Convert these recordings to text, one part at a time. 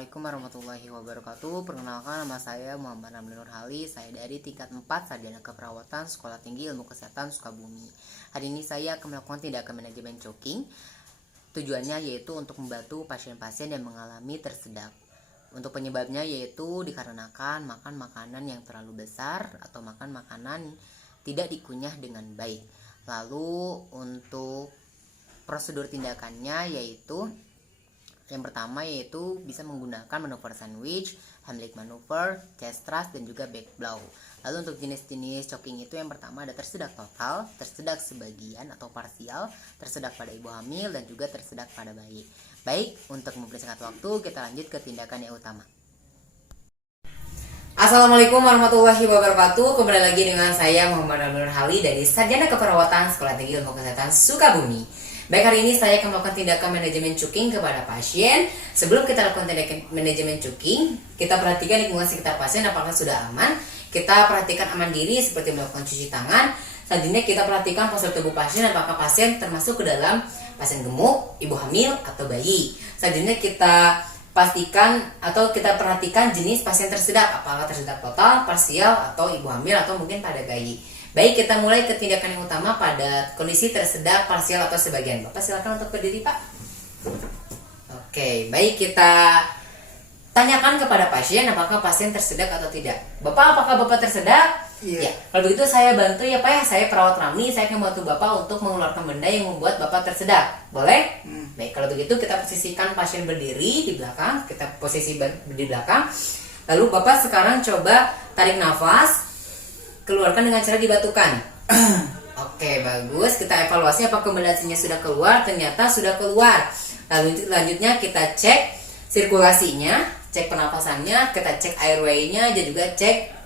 Assalamualaikum warahmatullahi wabarakatuh. Perkenalkan, nama saya Muhammad Ramli Nurhali. Saya dari tingkat 4 Sarjana Keperawatan Sekolah Tinggi Ilmu Kesehatan Sukabumi. Hari ini saya akan melakukan tindakan manajemen choking. Tujuannya yaitu untuk membantu pasien-pasien yang mengalami tersedak. Untuk penyebabnya yaitu dikarenakan makan makanan yang terlalu besar atau makan makanan tidak dikunyah dengan baik. Lalu untuk prosedur tindakannya yaitu yang pertama yaitu bisa menggunakan manuver sandwich, Heimlich maneuver, chest thrust, dan juga back blow. Lalu untuk jenis-jenis choking itu yang pertama ada tersedak total, tersedak sebagian atau parsial, tersedak pada ibu hamil, dan juga tersedak pada bayi. Baik, untuk mempersingkat waktu kita lanjut ke tindakan yang utama. Assalamualaikum warahmatullahi wabarakatuh. Kembali lagi dengan saya Muhammad Ramli Nurhali dari Sarjana Keperawatan Sekolah Tinggi Ilmu Kesehatan Sukabumi. Baik, hari ini saya akan melakukan tindakan manajemen choking kepada pasien. Sebelum kita lakukan tindakan manajemen choking, kita perhatikan lingkungan sekitar pasien apakah sudah aman. Kita perhatikan aman diri seperti melakukan cuci tangan. Selanjutnya kita perhatikan postur tubuh pasien apakah pasien termasuk ke dalam pasien gemuk, ibu hamil, atau bayi. Selanjutnya kita pastikan atau kita perhatikan jenis pasien tersedak, apakah tersedak total, parsial, atau ibu hamil, atau mungkin pada bayi. Baik, kita mulai ke tindakan yang utama pada kondisi tersedak, parsial, atau sebagian. Bapak silakan untuk berdiri, Pak. Oke, baik, kita tanyakan kepada pasien apakah pasien tersedak atau tidak. Bapak, apakah Bapak tersedak? Iya. Ya, kalau begitu saya bantu ya Pak ya. Saya perawat Ramli, saya akan bantu Bapak untuk mengeluarkan benda yang membuat Bapak tersedak. Boleh? Baik, kalau begitu kita posisikan pasien berdiri di belakang. Kita posisi di belakang. Lalu Bapak sekarang coba tarik nafas. Keluarkan dengan cara dibatukan. Oke, bagus. Kita evaluasi apakah kondensasinya sudah keluar. Ternyata sudah keluar. Lalu selanjutnya kita cek sirkulasinya, cek pernapasannya, kita cek airway-nya, dan juga cek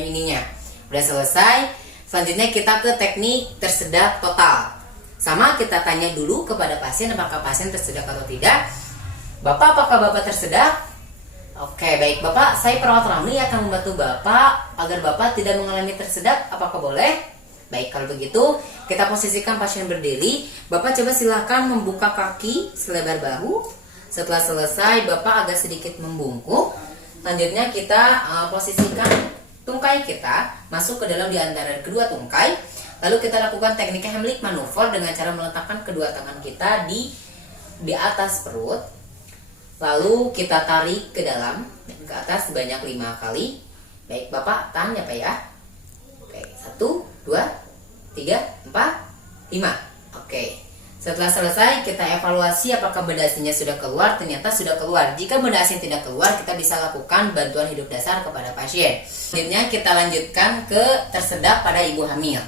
ininya. Udah selesai. Selanjutnya kita ke teknik tersedak total. Sama, kita tanya dulu kepada pasien apakah pasien tersedak atau tidak. Bapak, apakah Bapak tersedak? Oke, baik Bapak, saya perawat Ramli akan membantu Bapak agar Bapak tidak mengalami tersedak. Apakah boleh? Baik, kalau begitu kita posisikan pasien berdiri. Bapak coba silahkan membuka kaki selebar bahu. Setelah selesai, Bapak agak sedikit membungkuk. Selanjutnya kita posisikan tungkai kita masuk ke dalam di antara kedua tungkai. Lalu kita lakukan teknik Heimlich maneuver dengan cara meletakkan kedua tangan kita di atas perut. Lalu kita tarik ke dalam dan ke atas sebanyak 5 kali. Baik Bapak, tahan ya Pak ya. Oke, 1, 2, 3, 4, 5. Oke, setelah selesai kita evaluasi apakah benda aslinya sudah keluar. Ternyata sudah keluar. Jika benda asing tidak keluar, kita bisa lakukan bantuan hidup dasar kepada pasien. Selanjutnya kita lanjutkan ke tersedak pada ibu hamil.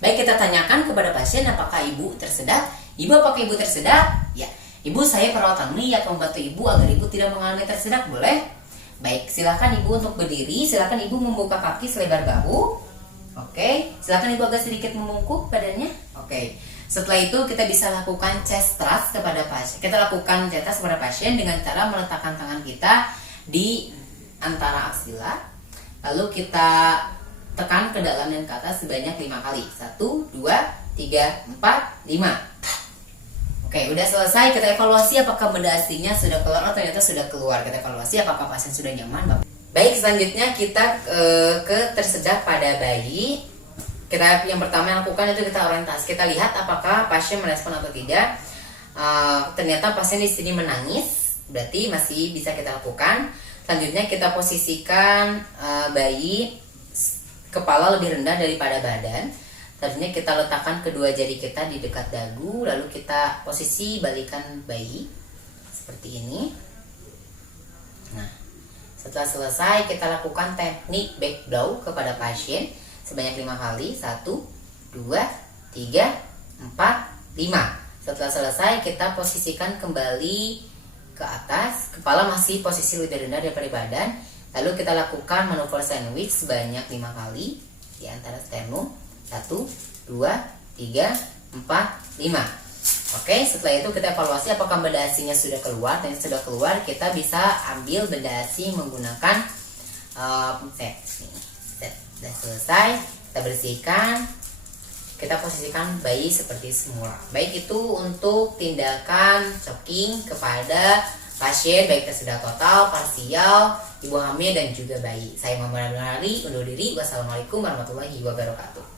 Baik, kita tanyakan kepada pasien apakah ibu tersedak. Ibu, apakah ibu tersedak? Ya. Ibu, saya perawat Ramli akan membantu ibu agar ibu tidak mengalami tersedak, boleh? Baik, silakan ibu untuk berdiri. Silakan ibu membuka kaki selebar bahu. Oke, silakan ibu agak sedikit membungkuk badannya. Oke, setelah itu kita bisa lakukan chest thrust kepada pasien. Kita lakukan chest thrust kepada pasien dengan cara meletakkan tangan kita di antara aksila. Lalu kita tekan ke dalam dan ke atas sebanyak 5 kali. 1, 2, 3, 4, 5. Oke, udah selesai. Kita evaluasi apakah benda aslinya sudah keluar atau ternyata sudah keluar. Kita evaluasi apakah pasien sudah nyaman. Baik, selanjutnya kita ke tersedak pada bayi. Kita yang pertama yang lakukan itu kita orientasi. Kita lihat apakah pasien merespon atau tidak. Ternyata pasien di sini menangis, berarti masih bisa kita lakukan. Selanjutnya kita posisikan bayi kepala lebih rendah daripada badan. Selanjutnya kita letakkan kedua jari kita di dekat dagu. Lalu kita posisi balikan bayi seperti ini. Nah, setelah selesai kita lakukan teknik back blow kepada pasien sebanyak 5 kali. 1, 2, 3, 4, 5. Setelah selesai kita posisikan kembali ke atas. Kepala masih posisi lebih rendah daripada badan. Lalu kita lakukan manuver sandwich sebanyak 5 kali di antara sternum. 1, 2, 3, 4, 5. Oke, setelah itu kita evaluasi apakah benda asingnya sudah keluar. Dan sudah keluar, kita bisa ambil benda asing menggunakan pinset. Sudah selesai, kita bersihkan. Kita posisikan bayi seperti semula. Baik, itu untuk tindakan choking kepada pasien baik tersedak total, parsial, ibu hamil dan juga bayi. Saya Muhammad Abdul Ali undur diri. Wassalamualaikum warahmatullahi wabarakatuh.